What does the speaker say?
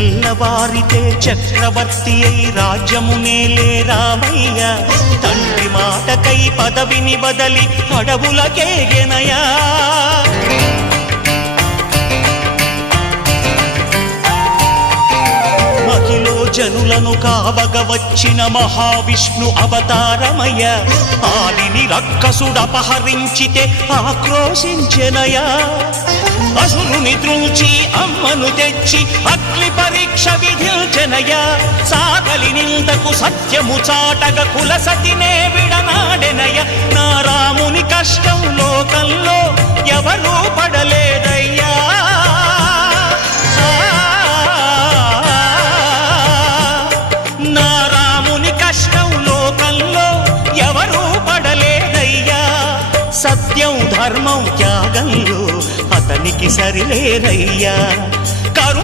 తెల్లవారితే చక్రవర్తి అయి రాజ్యమునేలే రామయ్య తండ్రి మాటకై పదవిని బదలి అడవులకేగెనయా మహిలో జనులను కావగ వచ్చిన మహావిష్ణు అవతారమయ్య ఆలిని రక్కసుడపహరించితే ఆక్రోశించెనయా అసురుని త్రుంచి అమ్మను తెచ్చి అగ్ని పరీక్ష విధించెనయా సాగలి నిందకు సత్యము చాటగ కులసతినే విడనాడెనయ నా రాముని కష్టం లోకంలో ఎవరూ పడలేదయ్యా నా రాముని కష్టం లోకంలో ఎవరూ పడలేదయ్యా సత్యం ధర్మం త్యాగంలో అతనికి సరిలేరయ్యా